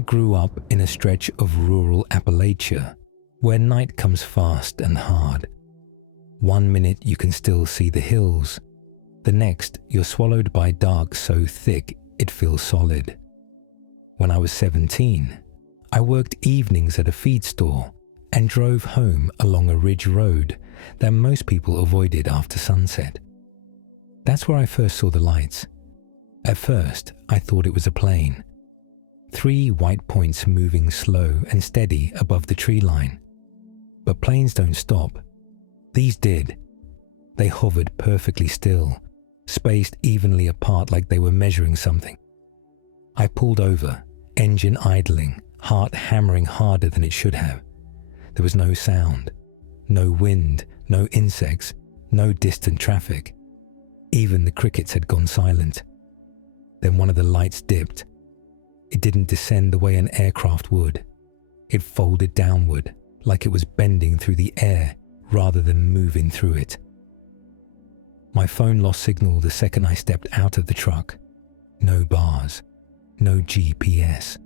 I grew up in a stretch of rural Appalachia where night comes fast and hard. 1 minute you can still see the hills, the next you're swallowed by dark so thick it feels solid. When I was 17, I worked evenings at a feed store and drove home along a ridge road that most people avoided after sunset. That's where I first saw the lights. At first, I thought it was a plane. 3 white points moving slow and steady above the tree line. But planes don't stop. These did. They hovered perfectly still, spaced evenly apart like they were measuring something. I pulled over, engine idling, heart hammering harder than it should have. There was no sound, no wind, no insects, no distant traffic. Even the crickets had gone silent. Then one of the lights dipped. It didn't descend the way an aircraft would. It folded downward, like it was bending through the air rather than moving through it. My phone lost signal the second I stepped out of the truck. No bars, no GPS.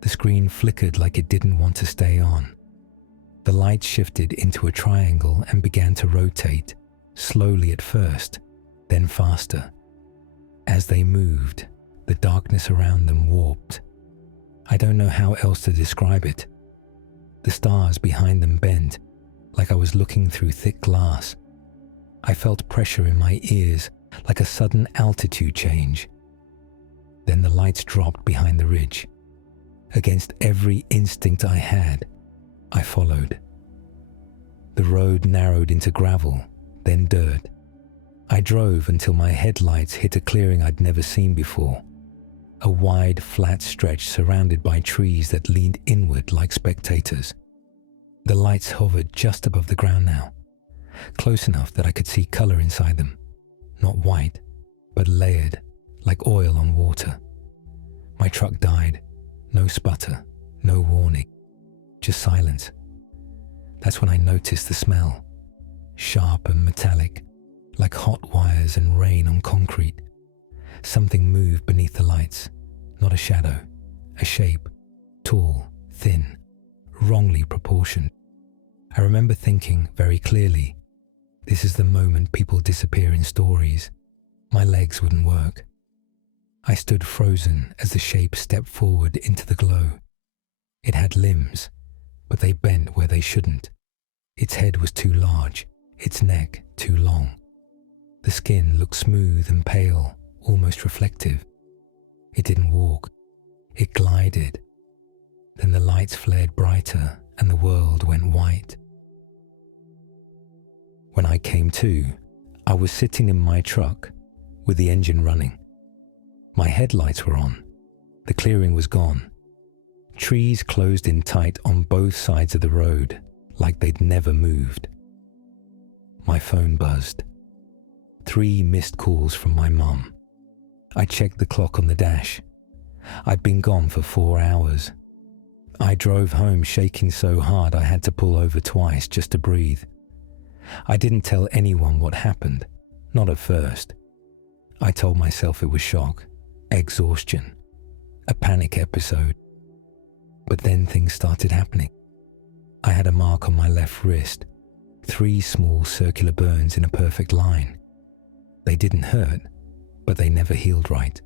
The screen flickered like it didn't want to stay on. The light shifted into a triangle and began to rotate, slowly at first, then faster. As they moved, the darkness around them warped. I don't know how else to describe it. The stars behind them bent, like I was looking through thick glass. I felt pressure in my ears, like a sudden altitude change. Then the lights dropped behind the ridge. Against every instinct I had, I followed. The road narrowed into gravel, then dirt. I drove until my headlights hit a clearing I'd never seen before. A wide, flat stretch surrounded by trees that leaned inward like spectators. The lights hovered just above the ground now, close enough that I could see color inside them. Not white, but layered, like oil on water. My truck died. No sputter, no warning, just silence. That's when I noticed the smell, sharp and metallic, like hot wires and rain on concrete. Something moved beneath the lights, not a shadow, a shape, tall, thin, wrongly proportioned. I remember thinking very clearly, this is the moment people disappear in stories. My legs wouldn't work. I stood frozen as the shape stepped forward into the glow. It had limbs, but they bent where they shouldn't. Its head was too large, its neck too long. The skin looked smooth and pale, almost reflective. It didn't walk, it glided. Then the lights flared brighter and the world went white. When I came to, I was sitting in my truck with the engine running. My headlights were on. The clearing was gone. Trees closed in tight on both sides of the road, like they'd never moved. My phone buzzed. 3 missed calls from my mum. I checked the clock on the dash. I'd been gone for 4 hours. I drove home shaking so hard I had to pull over twice just to breathe. I didn't tell anyone what happened, not at first. I told myself it was shock, exhaustion, a panic episode. But then things started happening. I had a mark on my left wrist, 3 small circular burns in a perfect line. They didn't hurt, but they never healed right.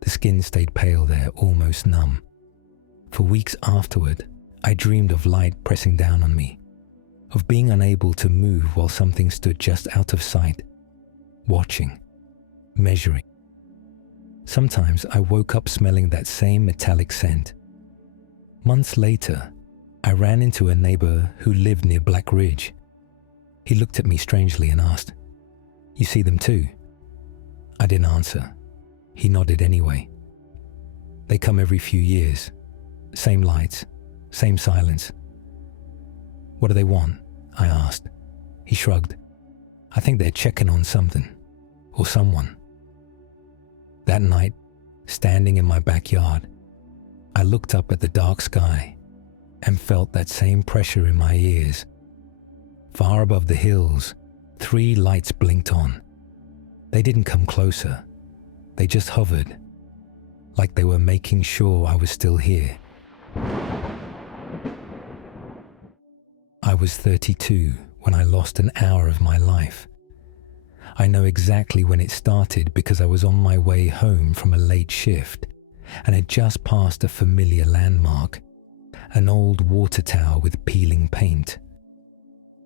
The skin stayed pale there, almost numb. For weeks afterward, I dreamed of light pressing down on me, of being unable to move while something stood just out of sight, watching, measuring. Sometimes I woke up smelling that same metallic scent. Months later, I ran into a neighbor who lived near Black Ridge. He looked at me strangely and asked, "You see them too?" I didn't answer. He nodded anyway. "They come every few years. Same lights, same silence." "What do they want?" I asked. He shrugged. "I think they're checking on something, or someone." That night, standing in my backyard, I looked up at the dark sky and felt that same pressure in my ears. Far above the hills, 3 lights blinked on. They didn't come closer. They just hovered, like they were making sure I was still here. I was 32 when I lost an hour of my life. I know exactly when it started because I was on my way home from a late shift and had just passed a familiar landmark, an old water tower with peeling paint.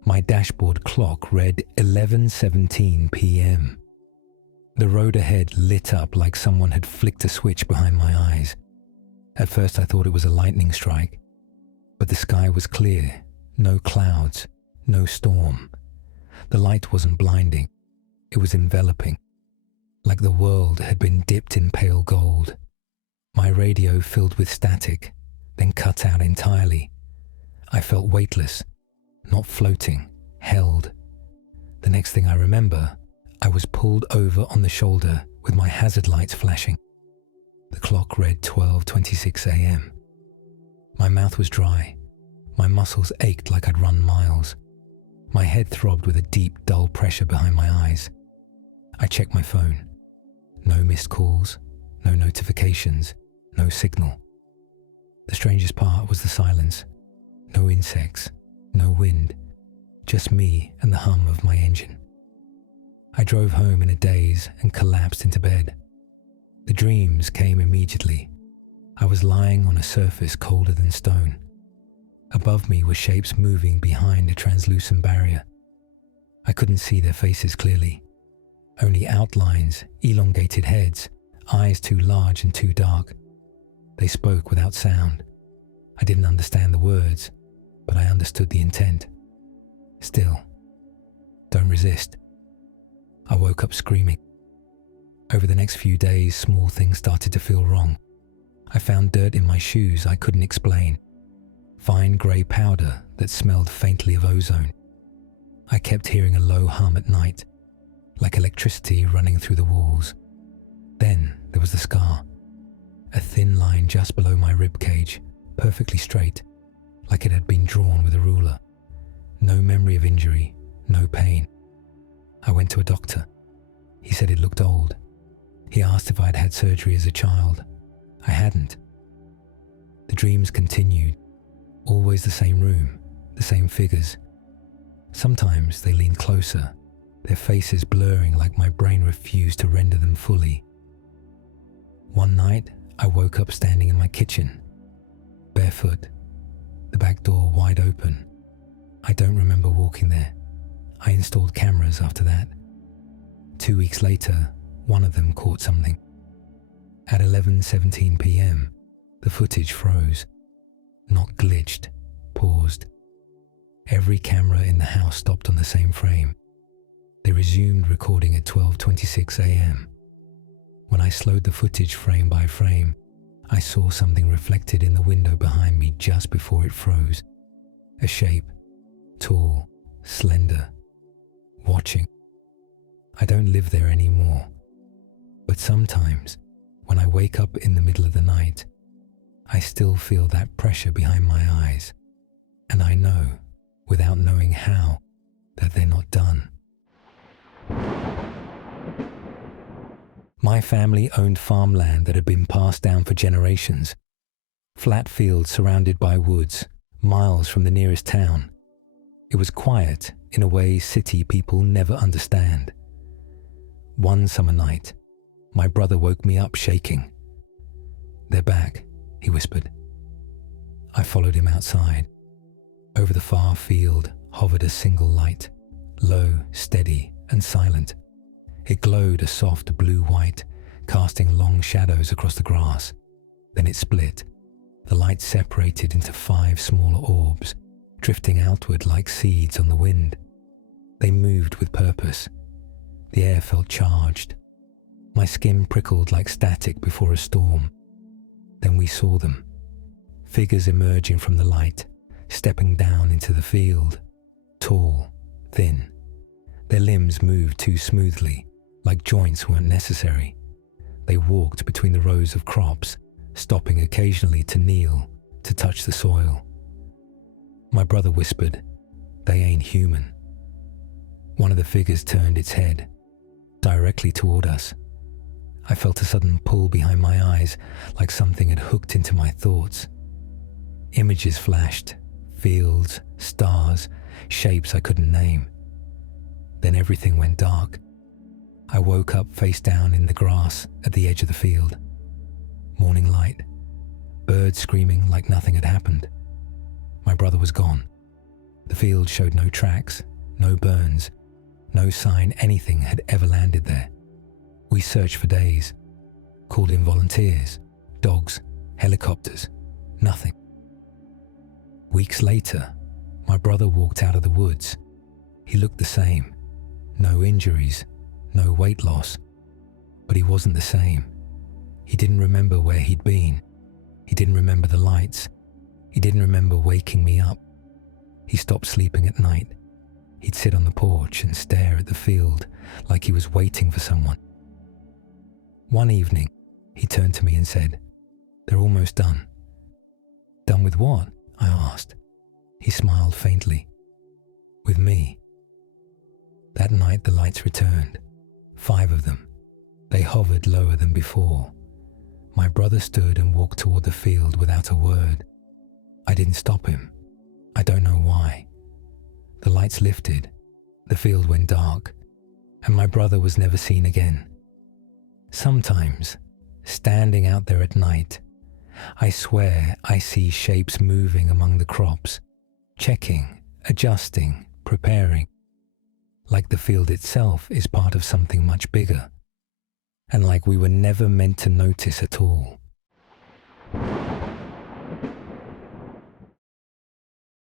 My dashboard clock read 11:17 p.m. The road ahead lit up like someone had flicked a switch behind my eyes. At first I thought it was a lightning strike, but the sky was clear, no clouds, no storm. The light wasn't blinding, it was enveloping, like the world had been dipped in pale gold. My radio filled with static, then cut out entirely. I felt weightless, not floating, held. The next thing I remember, I was pulled over on the shoulder with my hazard lights flashing. The clock read 12:26 a.m. My mouth was dry. My muscles ached like I'd run miles. My head throbbed with a deep, dull pressure behind my eyes. I checked my phone. No missed calls, no notifications, no signal. The strangest part was the silence. No insects, no wind, just me and the hum of my engine. I drove home in a daze and collapsed into bed. The dreams came immediately. I was lying on a surface colder than stone. Above me were shapes moving behind a translucent barrier. I couldn't see their faces clearly. Only outlines, elongated heads, eyes too large and too dark. They spoke without sound. I didn't understand the words, but I understood the intent. Still, don't resist. I woke up screaming. Over the next few days, small things started to feel wrong. I found dirt in my shoes I couldn't explain. Fine grey powder that smelled faintly of ozone. I kept hearing a low hum at night, like electricity running through the walls. Then there was the scar. A thin line just below my rib cage, perfectly straight, like it had been drawn with a ruler. No memory of injury, no pain. I went to a doctor. He said it looked old. He asked if I'd had surgery as a child. I hadn't. The dreams continued. Always the same room, the same figures. Sometimes they leaned closer, their faces blurring like my brain refused to render them fully. One night, I woke up standing in my kitchen, barefoot, the back door wide open. I don't remember walking there. I installed cameras after that. 2 weeks later, one of them caught something. At 11:17 p.m., the footage froze. Not glitched, paused. Every camera in the house stopped on the same frame. They resumed recording at 12:26 a.m. When I slowed the footage frame by frame, I saw something reflected in the window behind me just before it froze. A shape, tall, slender, watching. I don't live there anymore, but sometimes when I wake up in the middle of the night, I still feel that pressure behind my eyes, and I know, without knowing how, that they're not done. My family owned farmland that had been passed down for generations. Flat fields surrounded by woods, miles from the nearest town. It was quiet in a way city people never understand. One summer night, my brother woke me up shaking. "They're back," he whispered. I followed him outside. Over the far field hovered a single light, low, steady, and silent. It glowed a soft blue-white, casting long shadows across the grass. Then it split. The light separated into 5 smaller orbs, drifting outward like seeds on the wind. They moved with purpose. The air felt charged. My skin prickled like static before a storm. Then we saw them. Figures emerging from the light, stepping down into the field. Tall, thin. Their limbs moved too smoothly, like joints weren't necessary. They walked between the rows of crops, stopping occasionally to kneel, to touch the soil. My brother whispered, "They ain't human." One of the figures turned its head, directly toward us. I felt a sudden pull behind my eyes, like something had hooked into my thoughts. Images flashed, fields, stars, shapes I couldn't name. Then everything went dark. I woke up face down in the grass at the edge of the field. Morning light, birds screaming like nothing had happened. My brother was gone. The field showed no tracks, no burns, no sign anything had ever landed there. We searched for days, called in volunteers, dogs, helicopters, nothing. Weeks later, my brother walked out of the woods. He looked the same. No injuries, no weight loss, but he wasn't the same. He didn't remember where he'd been. He didn't remember the lights. He didn't remember waking me up. He stopped sleeping at night. He'd sit on the porch and stare at the field like he was waiting for someone. One evening, he turned to me and said, "They're almost done." "Done with what?" I asked. He smiled faintly. "With me." That night the lights returned, 5 of them. They hovered lower than before. My brother stood and walked toward the field without a word. I didn't stop him. I don't know why. The lights lifted, the field went dark, and my brother was never seen again. Sometimes, standing out there at night, I swear I see shapes moving among the crops, checking, adjusting, preparing, like the field itself is part of something much bigger, and like we were never meant to notice at all.